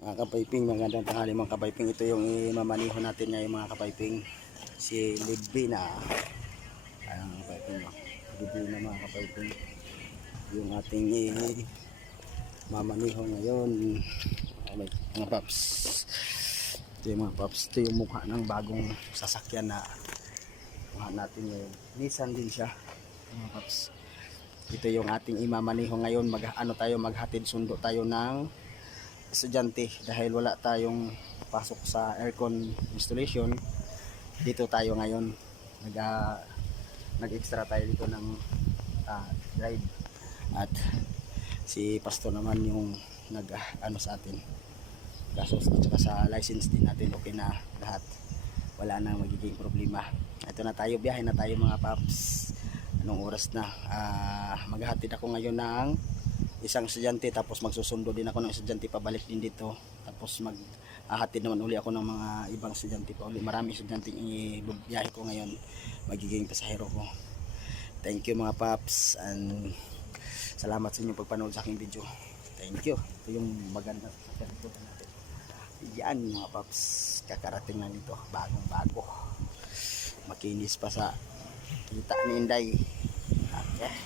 Mga kapayping, magandang tanghali mga kapayping. Ito yung imamaniho natin ngayon mga kapayping. Si Libby na. Ayan mga kapayping. Libby na mga kapayping. Yung ating mamaniho ngayon. Mga paps. Ito yung mga paps. Ito yung mukha ng bagong sasakyan na mukha natin ngayon. Nissan din siya. Mga paps. Ito yung ating imamaniho ngayon. Maghatid sundo tayo ng estudyante dahil wala tayong pasok sa aircon installation. Dito tayo ngayon nag-extra tayo dito ng ride, at si pastor naman yung sa atin kaso at saka sa license din natin okay na lahat, wala nang magiging problema. Ito na tayo, biyahe na tayo mga paps. Anong oras na? Maghahatid ako ngayon ng isang estudyante, tapos magsusundo din ako ng estudyante pabalik din dito, tapos maghahatid naman uli ako ng mga ibang estudyante pa uli. Marami estudyante ibiyahe ko ngayon, magiging pasahero ko. Thank you mga paps, and salamat sa inyong pagpanood sa aking video. Thank you. Ito yung maganda sa dito natin. Yan mga paps, kakarating na dito, bagong bago, makinis pa sa kita ni Inday. Okay.